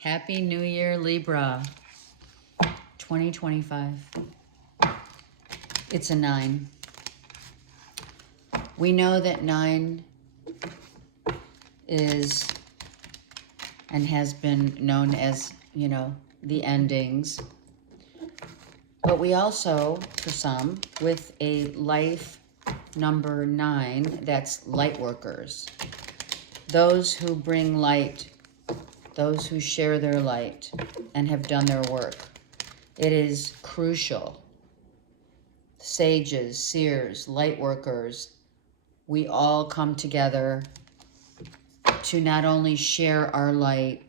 Happy New Year, Libra, 2025. It's a 9. We know that 9 is and has been known as, the endings. But we also, for some, with a life number 9, that's light workers. Those who bring light, those who share their light and have done their work. It is crucial. Sages, seers, light workers, we all come together to not only share our light,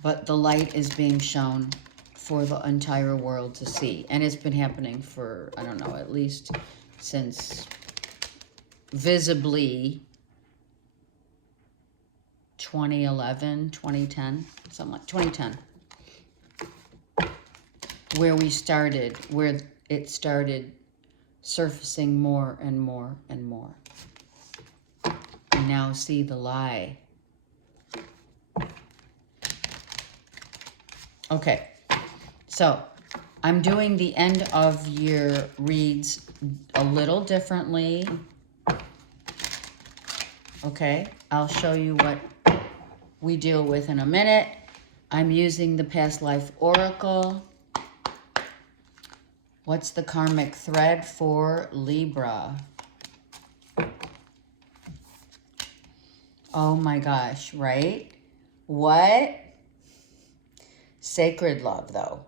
but the light is being shown for the entire world to see. And it's been happening for, I don't know, at least since visibly 2011, 2010, something like 2010, where it started surfacing more and more and more. We now see the lie. Okay, so I'm doing the end of year reads a little differently. Okay, I'll show you what we deal with in a minute. I'm using the past life oracle. What's the karmic thread for Libra? Oh my gosh, right? What? Sacred love, though.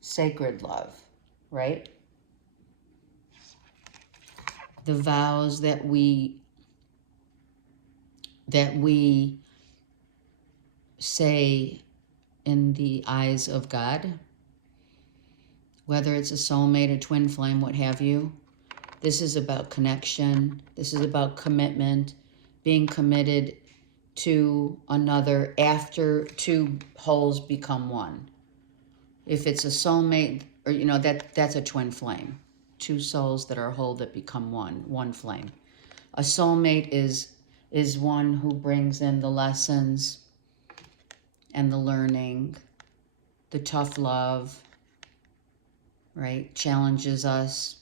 Sacred love, right? The vows that we say in the eyes of God, whether it's a soulmate, a twin flame, what have you. This is about connection. This is about commitment, being committed to another after two wholes become one. If it's a soulmate, or that's a twin flame. Two souls that are whole that become one flame. A soulmate is one who brings in the lessons and the learning, the tough love, right? Challenges us.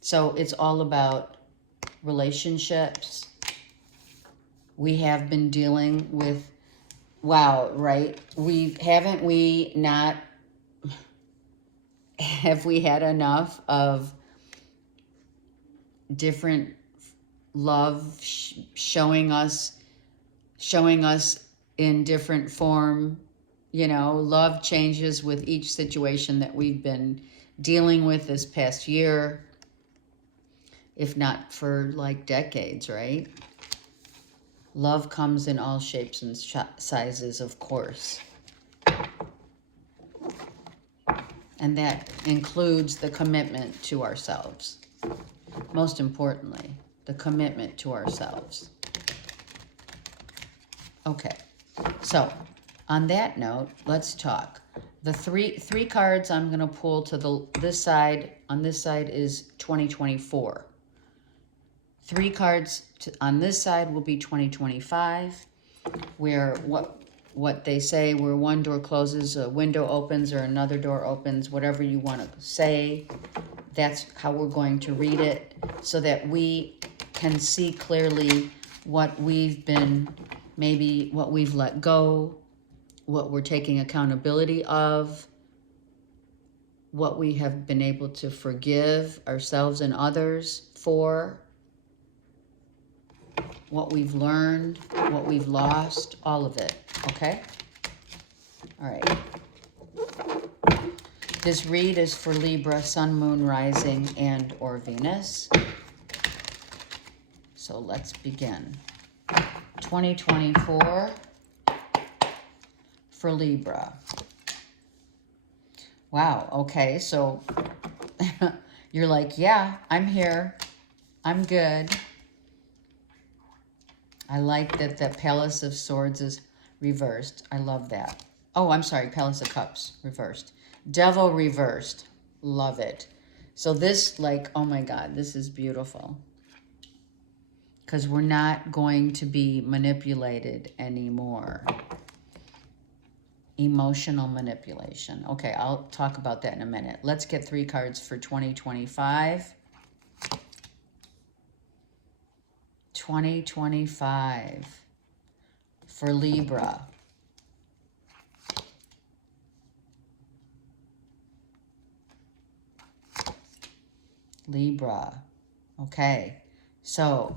So it's all about relationships. We have been dealing with, wow, right? Have we had enough of different love showing us in different form? Love changes with each situation that we've been dealing with this past year, if not for like decades, right? Love comes in all shapes and sizes, of course. And that includes the commitment to ourselves. Most importantly, the commitment to ourselves. Okay, so on that note, let's talk. The three cards I'm going to pull to this side. On this side is 2024. 3 cards on this side will be 2025, where what they say, where one door closes, a window opens, or another door opens, whatever you want to say. That's how we're going to read it, so that we can see clearly what we've been, maybe what we've let go, what we're taking accountability of, what we have been able to forgive ourselves and others for, what we've learned, what we've lost, all of it, okay? All right. This read is for Libra, Sun, Moon, Rising, and or Venus. So let's begin. 2024 for Libra. Wow, okay, so you're like, yeah, I'm here. I'm good. I like that the Palace of Swords is reversed. I love that. Oh, I'm sorry, Palace of Cups reversed. Devil reversed. Love it. So this, like, oh my God, this is beautiful. because we're not going to be manipulated anymore. Emotional manipulation. Okay, I'll talk about that in a minute. Let's get 3 cards for 2025. 2025 for Libra. Libra. Okay, so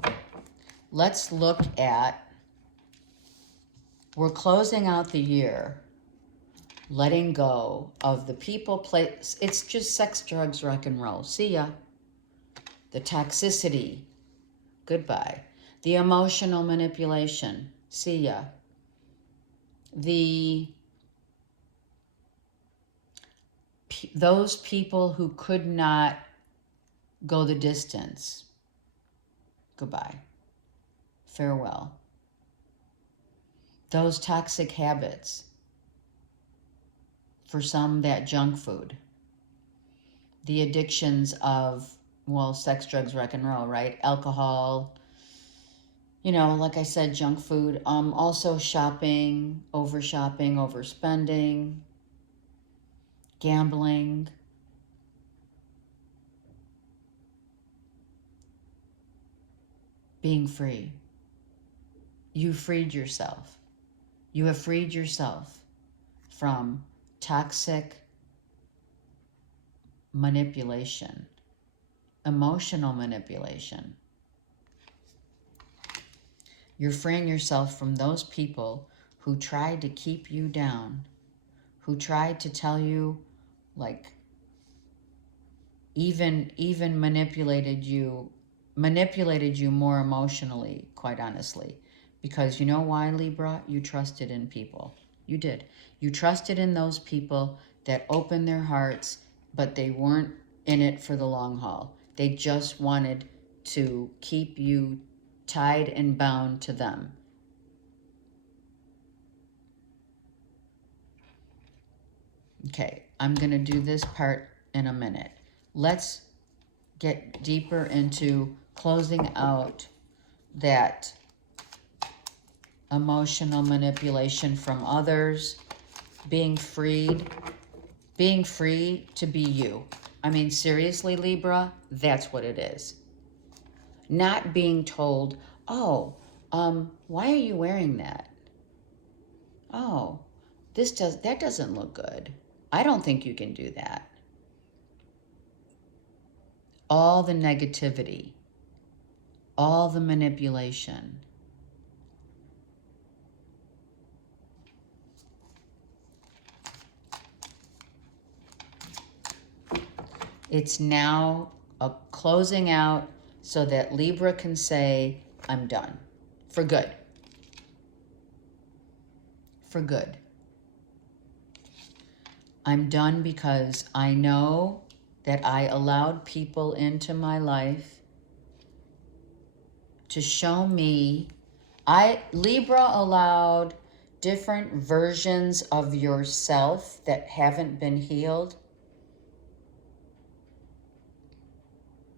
let's look at, we're closing out the year, letting go of the people, place, it's just sex, drugs, rock and roll. See ya. The toxicity, goodbye. The emotional manipulation, see ya. Those people who could not go the distance, goodbye. Farewell. Those toxic habits, for some that junk food. The addictions of, well, sex, drugs, rock and roll, right? Alcohol, you know, like I said, junk food. Also shopping, overspending, gambling. Being free. You freed yourself. You have freed yourself from toxic manipulation, emotional manipulation. You're freeing yourself from those people who tried to keep you down, who tried to tell you, like, even manipulated you more emotionally, quite honestly. Because you know why, Libra? You trusted in people. You did. You trusted in those people that opened their hearts, but they weren't in it for the long haul. They just wanted to keep you tied and bound to them. Okay, I'm going to do this part in a minute. Let's get deeper into closing out that emotional manipulation from others, being free to be you. I mean, seriously, Libra, that's what it is. Not being told, oh, why are you wearing that? Oh, that doesn't look good. I don't think you can do that. All the negativity, all the manipulation. It's now a closing out so that Libra can say, I'm done. For good. For good. I'm done because I know that I allowed people into my life to show me. Libra allowed different versions of yourself that haven't been healed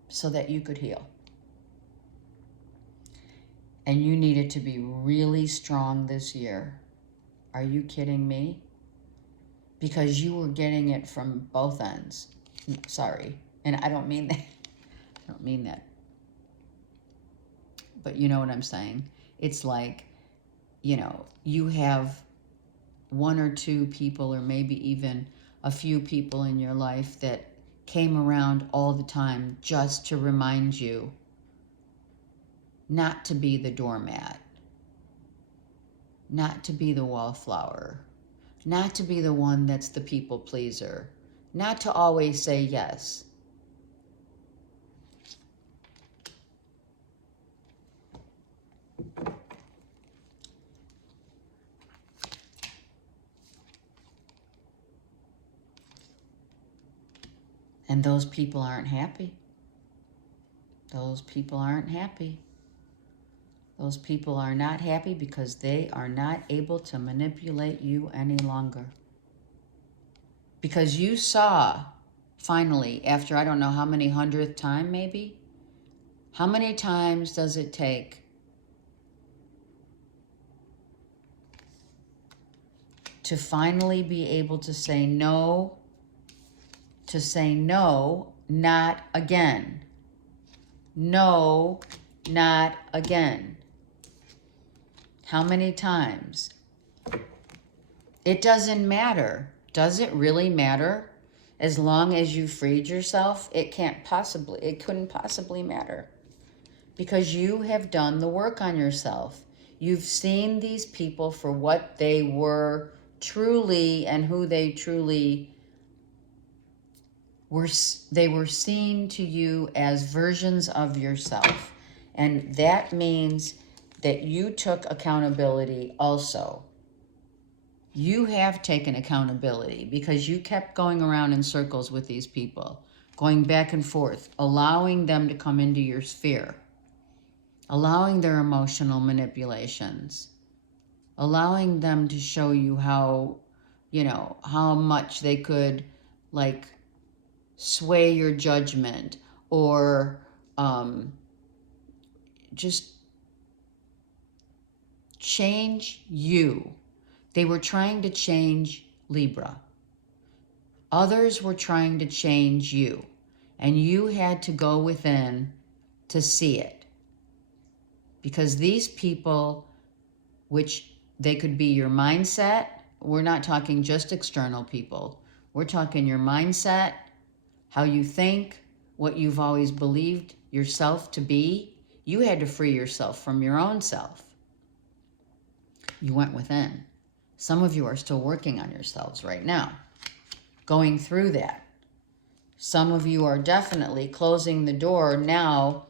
so that you could heal. And you needed to be really strong this year. Are you kidding me? Because you were getting it from both ends. Sorry. And I don't mean that. I don't mean that. But you know what I'm saying? It's like, you know, you have 1 or 2 people, or maybe even a few people in your life that came around all the time just to remind you not to be the doormat, not to be the wallflower, not to be the one that's the people pleaser, not to always say yes. And those people aren't happy. Those people aren't happy. Those people are not happy because they are not able to manipulate you any longer. Because you saw, finally, after I don't know how many 100th time maybe, how many times does it take to finally be able to say no, not again. No, not again. How many times? It doesn't matter. Does it really matter? As long as you freed yourself, it couldn't possibly matter. Because you have done the work on yourself. You've seen these people for what they were truly and who they truly were. They were seen to you as versions of yourself. And that means that you took accountability also. You have taken accountability because you kept going around in circles with these people, going back and forth, allowing them to come into your sphere, allowing their emotional manipulations, allowing them to show you how, how much they could like sway your judgment or just change you. They were trying to change Libra. Others were trying to change you. And you had to go within to see it. Because these people, which they could be your mindset, we're not talking just external people. We're talking your mindset, how you think, what you've always believed yourself to be. You had to free yourself from your own self. You went within. Some of you are still working on yourselves right now, going through that. Some of you are definitely closing the door now.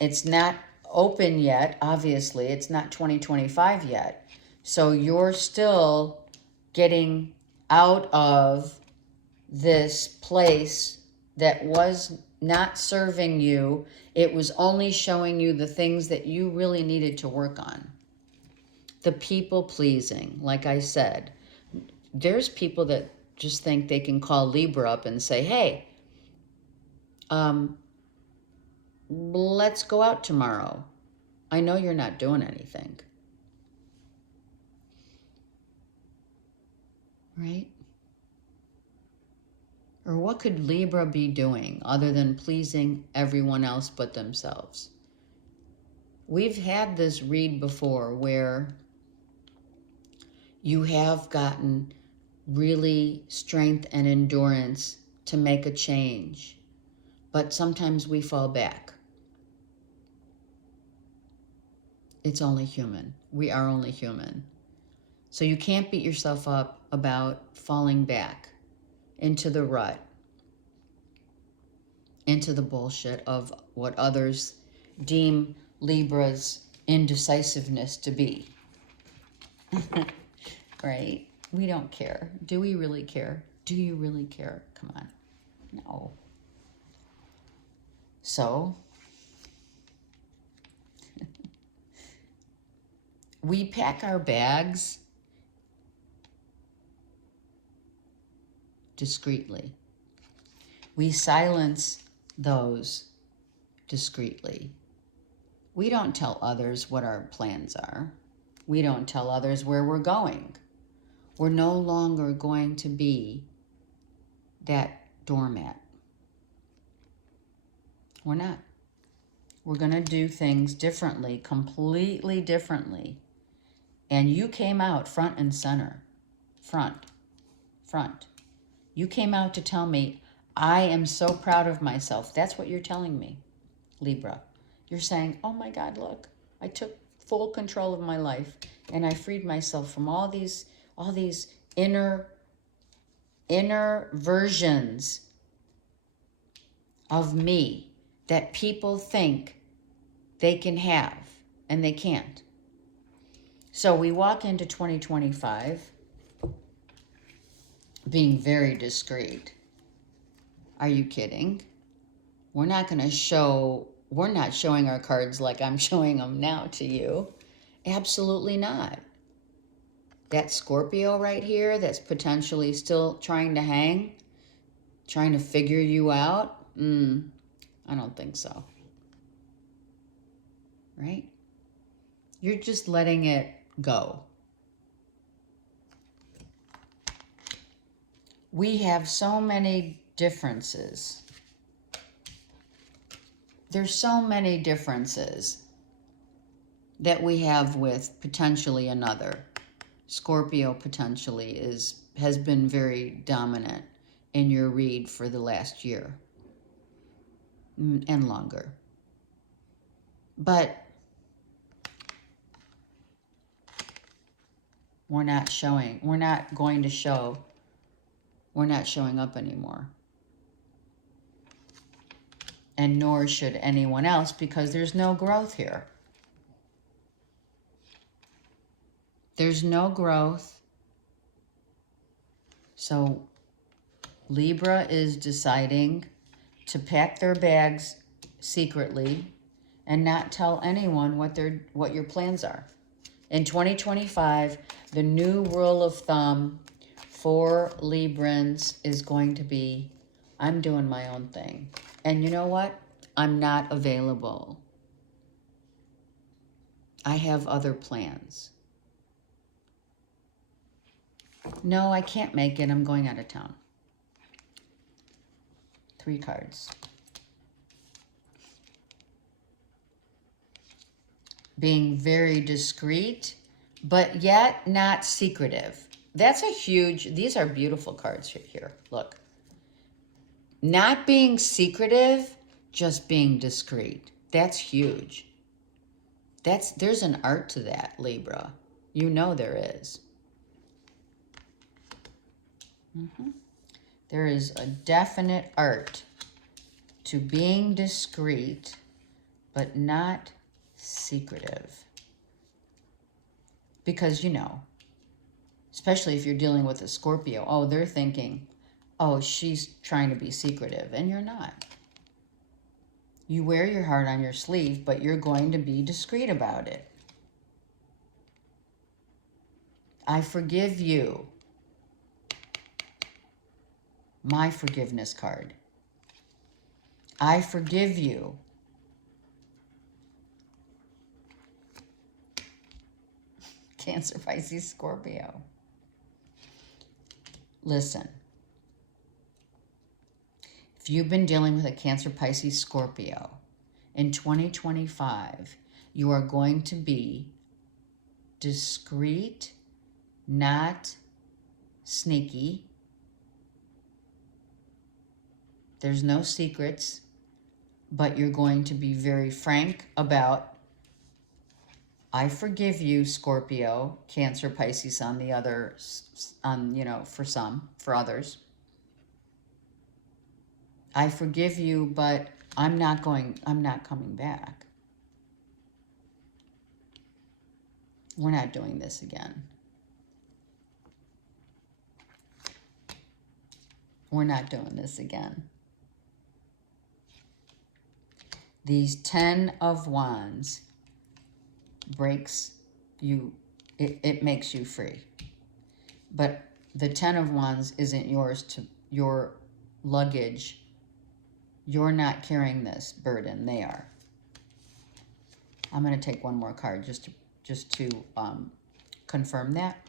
It's not open yet, obviously. It's not 2025 yet. So you're still getting out of this place that was not serving you. It was only showing you the things that you really needed to work on. The people pleasing, like I said, there's people that just think they can call Libra up and say, hey, let's go out tomorrow. I know you're not doing anything. Right? Or what could Libra be doing other than pleasing everyone else but themselves? We've had this read before where you have gotten really strength and endurance to make a change, but sometimes we fall back. It's only human. We are only human. So you can't beat yourself up about falling back into the rut, into the bullshit of what others deem Libra's indecisiveness to be. Right? We don't care. Do we really care? Do you really care? Come on. No. So, we pack our bags discreetly. We silence those discreetly. We don't tell others what our plans are. We don't tell others where we're going. We're no longer going to be that doormat. We're not. We're going to do things differently, completely differently. And you came out front and center. Front. You came out to tell me, I am so proud of myself. That's what you're telling me, Libra. You're saying, oh my God, look, I took full control of my life and I freed myself from all these inner versions of me that people think they can have and they can't. So we walk into 2025 being very discreet. Are you kidding? We're not showing our cards like I'm showing them now to you. Absolutely not. That Scorpio right here that's potentially still trying to hang, trying to figure you out, I don't think so. Right? You're just letting it go. We have so many differences. There's so many differences that we have with potentially another. Scorpio potentially has been very dominant in your read for the last year and longer. But we're not showing up anymore. And nor should anyone else, because there's no growth here. There's no growth. So Libra is deciding to pack their bags secretly and not tell anyone what your plans are. In 2025, the new rule of thumb for Librans is going to be, I'm doing my own thing. And you know what? I'm not available. I have other plans. No, I can't make it. I'm going out of town. 3 cards. Being very discreet, but yet not secretive. That's a huge, these are beautiful cards here. Look. Not being secretive, just being discreet. That's huge. There's an art to that, Libra. You know there is. There is a definite art to being discreet, but not secretive. Because, you know, especially if you're dealing with a Scorpio, oh, they're thinking, oh, she's trying to be secretive, and you're not. You wear your heart on your sleeve, but you're going to be discreet about it. I forgive you. My forgiveness card. I forgive you. Cancer, Pisces, Scorpio. Listen. If you've been dealing with a Cancer, Pisces, Scorpio, in 2025, you are going to be discreet, not sneaky. There's no secrets, but you're going to be very frank about, I forgive you, Scorpio, Cancer, Pisces on the other, for some, for others. I forgive you, but I'm not coming back. We're not doing this again. We're not doing this again. These 10 of Wands breaks you, it makes you free. But the 10 of Wands isn't yours to your luggage. You're not carrying this burden. They are. I'm going to take one more card just to confirm that.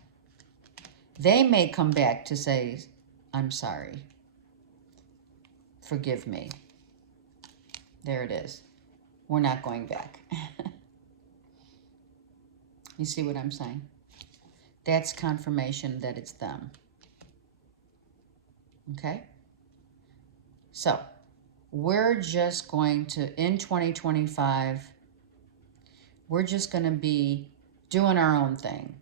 They may come back to say, I'm sorry. Forgive me. There it is. We're not going back. You see what I'm saying? That's confirmation that it's them. Okay? So, we're just going to, in 2025, we're just going to be doing our own thing.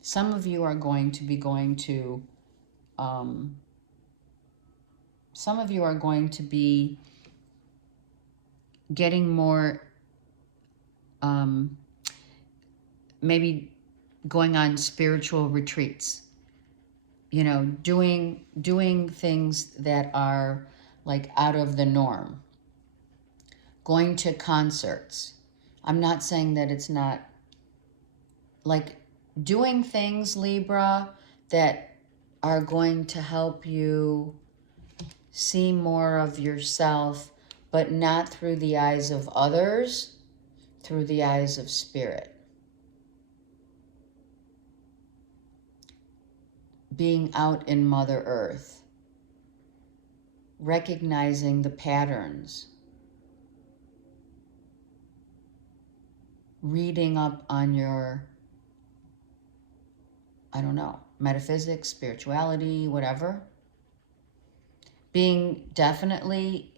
Some of you are going to be going to, some of you are going to be getting more, maybe going on spiritual retreats. You know, doing things that are like out of the norm. Going to concerts. I'm not saying that it's not, like, doing things, Libra, that are going to help you see more of yourself, but not through the eyes of others, through the eyes of spirit. being out in Mother Earth, recognizing the patterns, reading up on your, I don't know, metaphysics, spirituality, whatever. Being definitely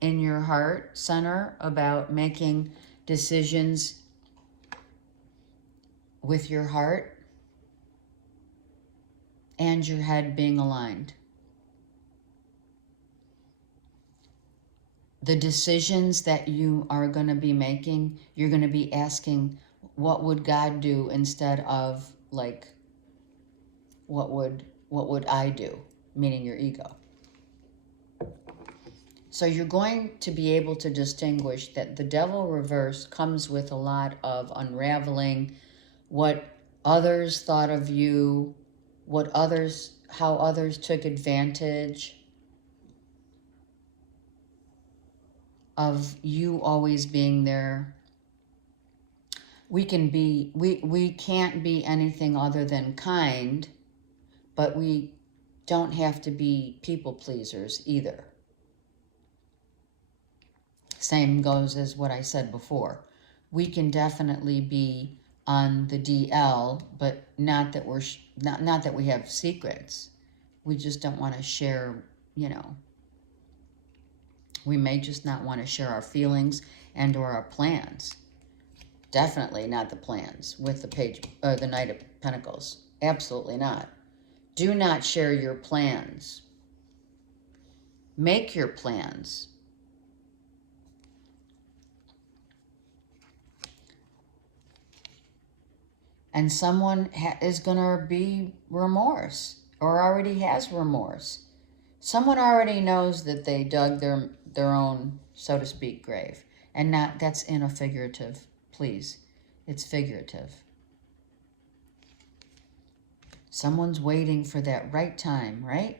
in your heart center about making decisions with your heart and your head being aligned. The decisions that you are going to be making, you're going to be asking, what would God do, instead of like, what would I do, meaning your ego. So you're going to be able to distinguish that the devil reverse comes with a lot of unraveling what others thought of you, how others took advantage of you always being there. We can't be anything other than kind, but we don't have to be people pleasers either. Same goes as what I said before. We can definitely be on the DL, but not that we're not that we have secrets. We just don't want to share, you know. We may just not want to share our feelings and or our plans. Definitely not the plans with the Knight of Pentacles. Absolutely not. Do not share your plans. Make your plans. And someone is going to be remorse, or already has remorse. Someone already knows that they dug their own, so to speak, grave. And that's in a figurative, please. It's figurative. Someone's waiting for that right time, right?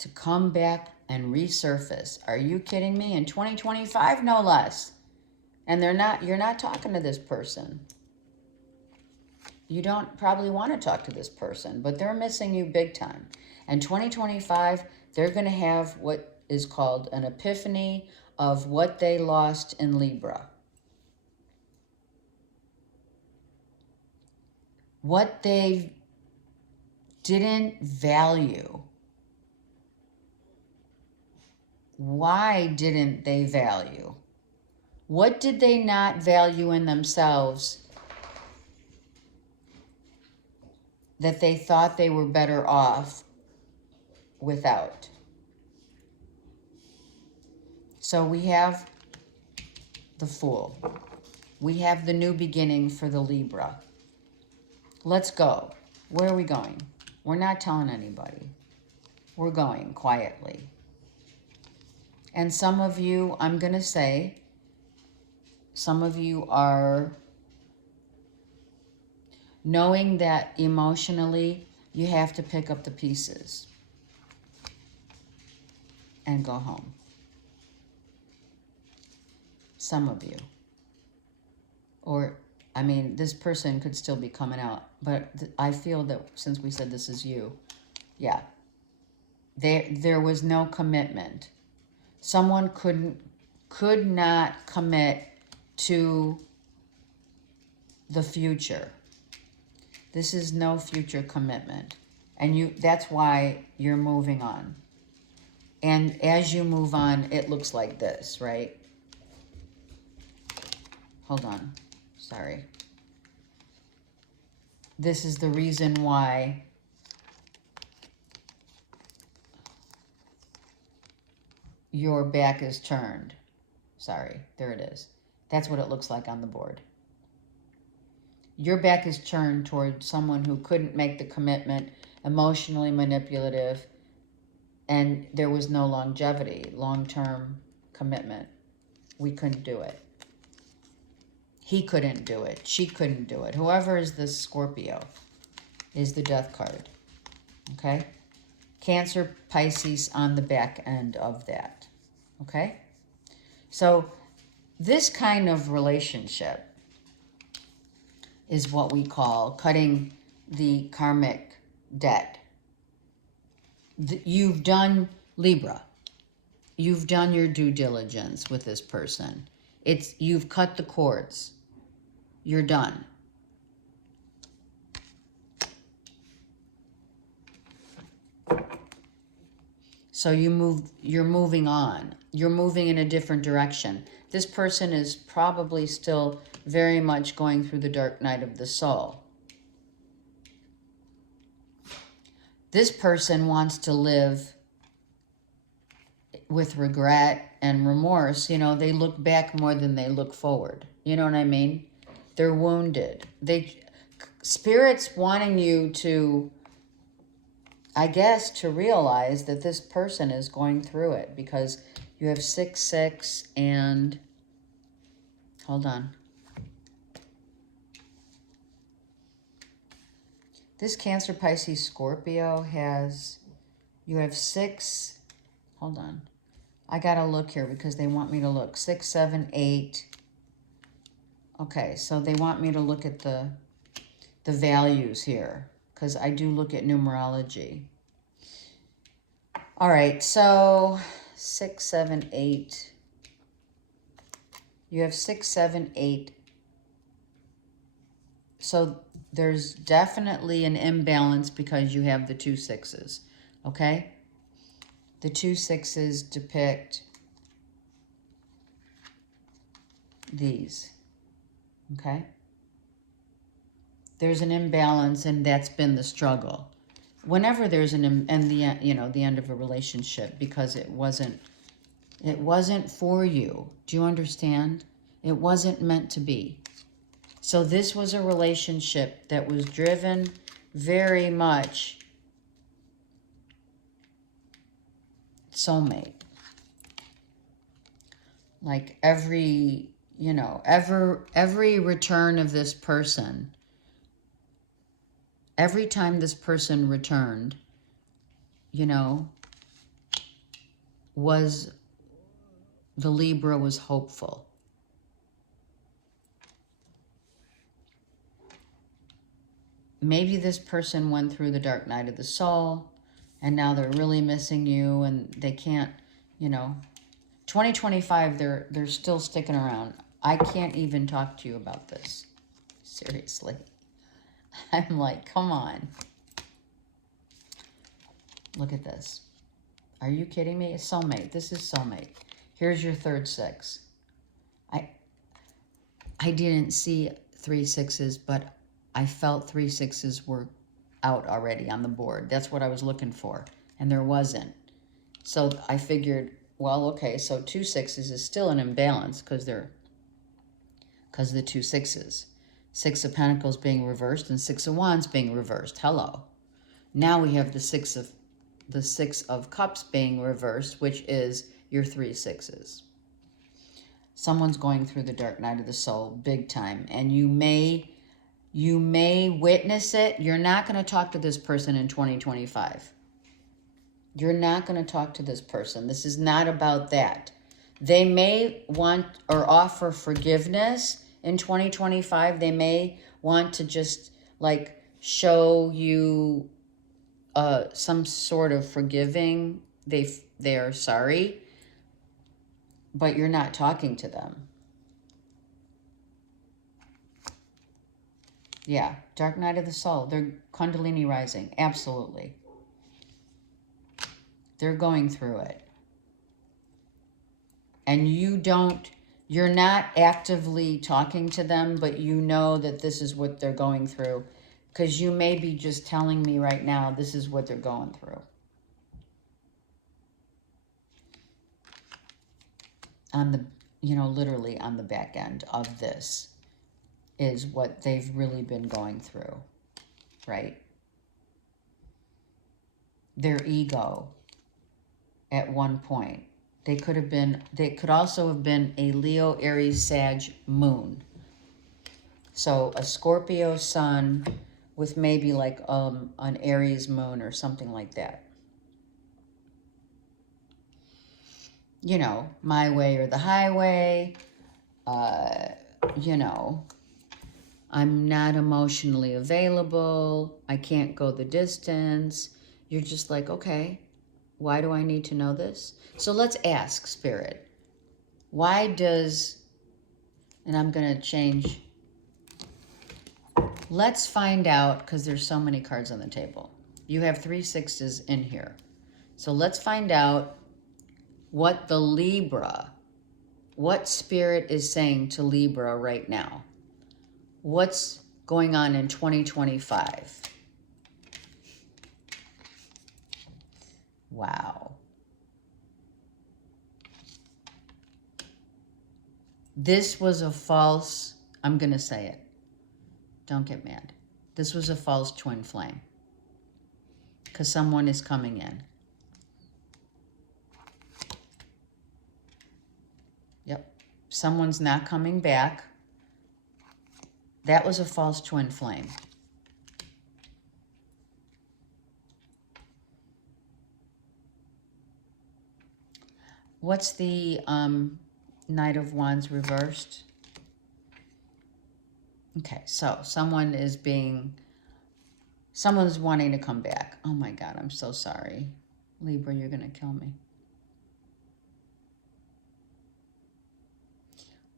To come back and resurface. Are you kidding me? In 2025, no less. And you're not talking to this person. You don't probably want to talk to this person, but they're missing you big time. And 2025, they're going to have what is called an epiphany of what they lost in Libra. What they didn't value. Why didn't they value? What did they not value in themselves that they thought they were better off without? So we have the Fool. We have the new beginning for the Libra. Let's go. Where are we going? We're not telling anybody. We're going quietly. And some of you, I'm going to say, some of you are knowing that emotionally you have to pick up the pieces and go home. Some of you. Or, I mean, this person could still be coming out, but I feel that since we said this is you, yeah, there was no commitment. Someone could not commit to the future. This is no future commitment. And that's why you're moving on. And as you move on, it looks like this, right? Hold on. Sorry. This is the reason why your back is turned. Sorry, there it is. That's what it looks like on the board. Your back is turned toward someone who couldn't make the commitment, emotionally manipulative, and there was no longevity, long-term commitment. We couldn't do it. He couldn't do it. She couldn't do it. Whoever is the Scorpio is the Death card. Okay? Cancer, Pisces on the back end of that. Okay? So this kind of relationship is what we call cutting the karmic debt. You've done, Libra, you've done your due diligence with this person. You've cut the cords. You're done. So you're moving on. You're moving in a different direction. This person is probably still very much going through the dark night of the soul. This person wants to live with regret and remorse. You know, they look back more than they look forward. You know what I mean? They're wounded. Spirit's wanting you to, I guess, to realize that this person is going through it, because you have 6-6 and, hold on. This Cancer, Pisces, Scorpio you have 6, hold on. I got to look here because they want me to look. 6, 7, 8. Okay, so they want me to look at the values here, because I do look at numerology. All right, so 6, 7, 8. You have 6, 7, 8. So there's definitely an imbalance because you have the 2 6s, okay? The 2 6s depict these, okay? There's an imbalance, and that's been the struggle. Whenever there's the end of a relationship, because it wasn't for you. Do you understand? It wasn't meant to be. So this was a relationship that was driven very much soulmate. Like every return of this person, every time this person returned, the Libra was hopeful. Maybe this person went through the dark night of the soul, and now they're really missing you, and they can't, 2025, they're still sticking around. I can't even talk to you about this. Seriously. I'm like, come on. Look at this. Are you kidding me? It's soulmate. This is soulmate. Here's your third 6. I didn't see 3 6s, but I felt 3 6s were out already on the board. That's what I was looking for, and there wasn't. So I figured, well, okay, so 2 6s is still an imbalance because the 2 6s. 6 of Pentacles being reversed and 6 of Wands being reversed. Hello. Now we have the 6 of Cups being reversed, which is your 3 6s. Someone's going through the dark night of the soul big time, and you may witness it. You're not going to talk to this person in 2025. You're not going to talk to this person. This is not about that. They may want or offer forgiveness in 2025. They may want to just like show you some sort of forgiving. They are sorry, but you're not talking to them. Yeah, dark night of the soul. They're Kundalini rising. Absolutely. They're going through it. And you're not actively talking to them, but you know that this is what they're going through. Because you may be just telling me right now, this is what they're going through. On the, literally on the back end of this is what they've really been going through, right? Their ego at one point. They could also have been a Leo, Aries, Sag moon. So a Scorpio sun with maybe like an Aries moon or something like that. My way or the highway, I'm not emotionally available. I can't go the distance. You're just like, okay, why do I need to know this? So let's ask Spirit. Why does, and I'm going to change. Let's find out, because there's so many cards on the table. You have 3 sixes in here. So let's find out what the Libra, what Spirit is saying to Libra right now. What's going on in 2025? Wow. This was a false, I'm going to say it. Don't get mad. This was a false twin flame. Because someone is coming in. Yep. Someone's not coming back. That was a false twin flame. What's the Knight of Wands reversed? Okay, so someone's wanting to come back. Oh my God, I'm so sorry. Libra, you're going to kill me.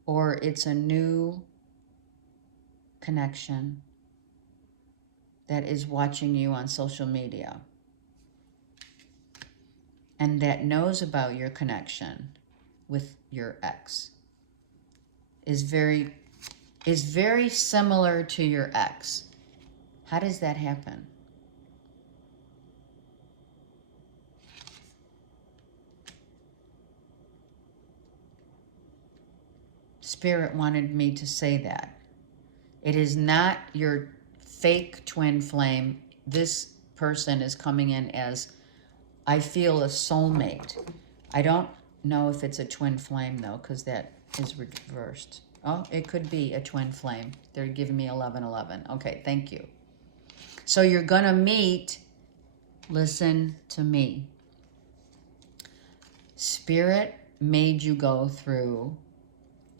Or it's a new connection that is watching you on social media and that knows about your connection with your ex. Is very similar to your ex. How does that happen? Spirit wanted me to say that. It is not your fake twin flame. This person is coming in as, I feel, a soulmate. I don't know if it's a twin flame, though, because that is reversed. Oh, it could be a twin flame. They're giving me 1111. Okay, thank you. So you're going to meet, listen to me. Spirit made you go through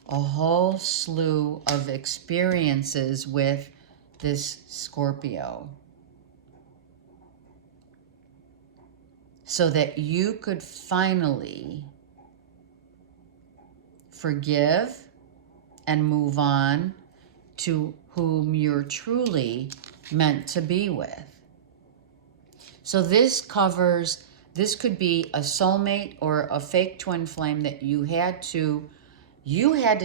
a whole slew of experiences with this Scorpio so that you could finally forgive and move on to whom you're truly meant to be with. So this could be a soulmate or a fake twin flame that you had to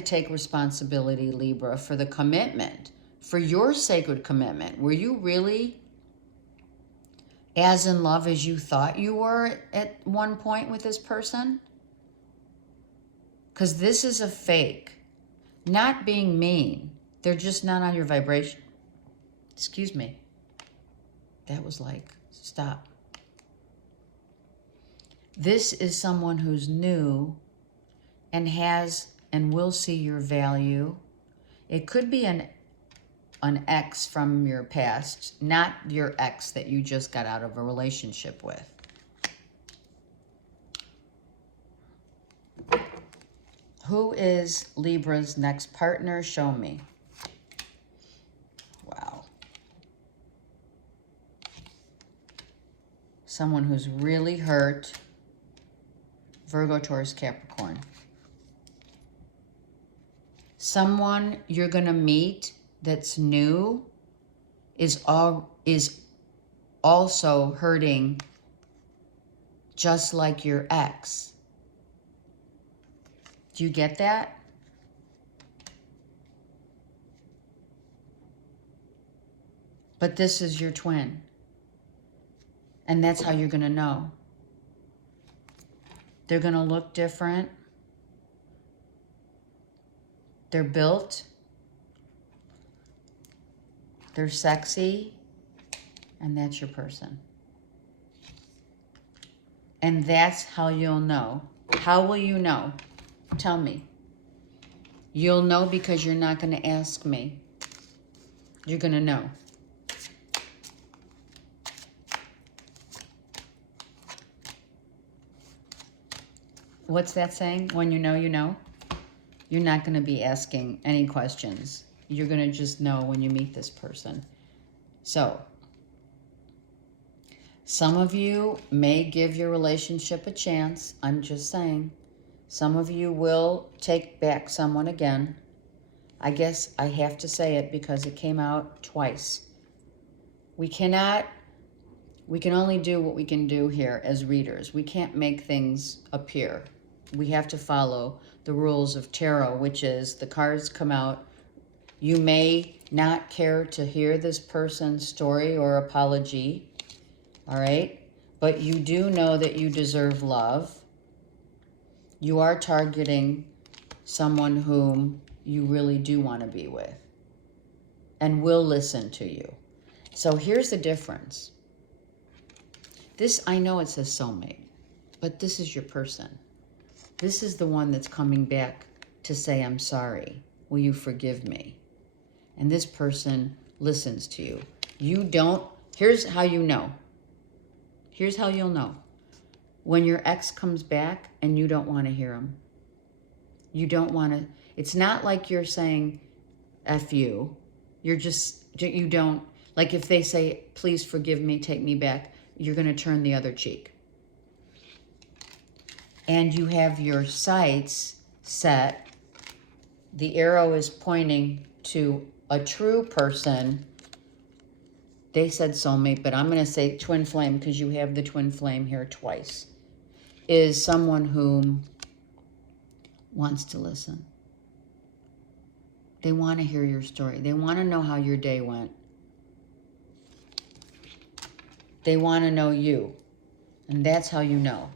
take responsibility, Libra, for the commitment, for your sacred commitment. Were you really as in love as you thought you were at one point with this person? Because this is a fake. Not being mean. They're just not on your vibration. Excuse me. That was like, stop. This is someone who's new and has and will see your value. It could be an ex from your past, not your ex that you just got out of a relationship with. Who is Libra's next partner? Show me. Wow. Someone who's really hurt. Virgo, Taurus, Capricorn. Someone you're going to meet that's new is also hurting just like your ex. Do you get that? But this is your twin. And that's how you're going to know. They're going to look different. They're built. They're sexy. And that's your person. And that's how you'll know. How will you know? Tell me. You'll know because you're not going to ask me. You're going to know. What's that saying? When you know, you know. You're not going to be asking any questions. You're going to just know when you meet this person. So, some of you may give your relationship a chance. I'm just saying. Some of you will take back someone again. I guess I have to say it because it came out twice. We can only do what we can do here as readers. We can't make things appear. We have to follow the rules of tarot, which is the cards come out. You may not care to hear this person's story or apology, all right? But you do know that you deserve love. You are targeting someone whom you really do want to be with and will listen to you. So here's the difference. This, I know it says soulmate, but this is your person. This is the one that's coming back to say, I'm sorry. Will you forgive me? And this person listens to you. You don't, here's how you know. Here's how you'll know. When your ex comes back and you don't want to hear him. You don't want to, it's not like you're saying, F you. You're just, you don't, like if they say, please forgive me, take me back, you're going to turn the other cheek. And you have your sights set. The arrow is pointing to a true person. They said soulmate, but I'm going to say twin flame because you have the twin flame here twice. Is someone who wants to listen. They want to hear your story. They want to know how your day went. They want to know you. And that's how you know.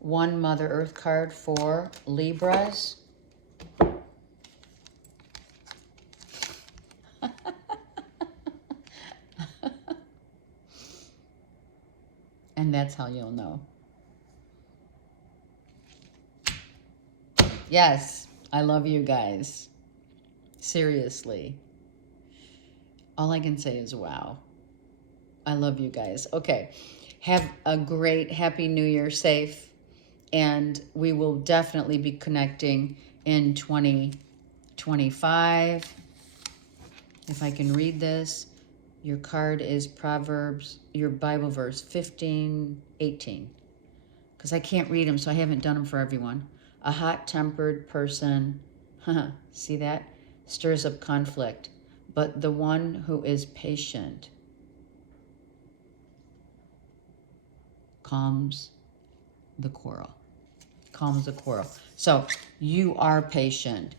One Mother Earth card for Libras. And that's how you'll know. Yes, I love you guys. Seriously. All I can say is wow. I love you guys. Okay. Have a great Happy New Year, safe. And we will definitely be connecting in 2025. If I can read this. Your card is Proverbs, your Bible verse, 15:18. Because I can't read them, so I haven't done them for everyone. A hot-tempered person, see that? Stirs up conflict. But the one who is patient calms the quarrel. Calms the quarrel. So you are patient.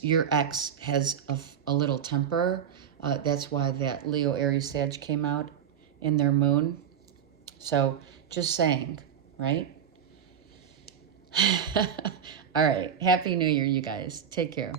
Your ex has a little temper. That's why that Leo, Aries, Sag came out in their moon. So just saying, right? All right. Happy New Year, you guys. Take care.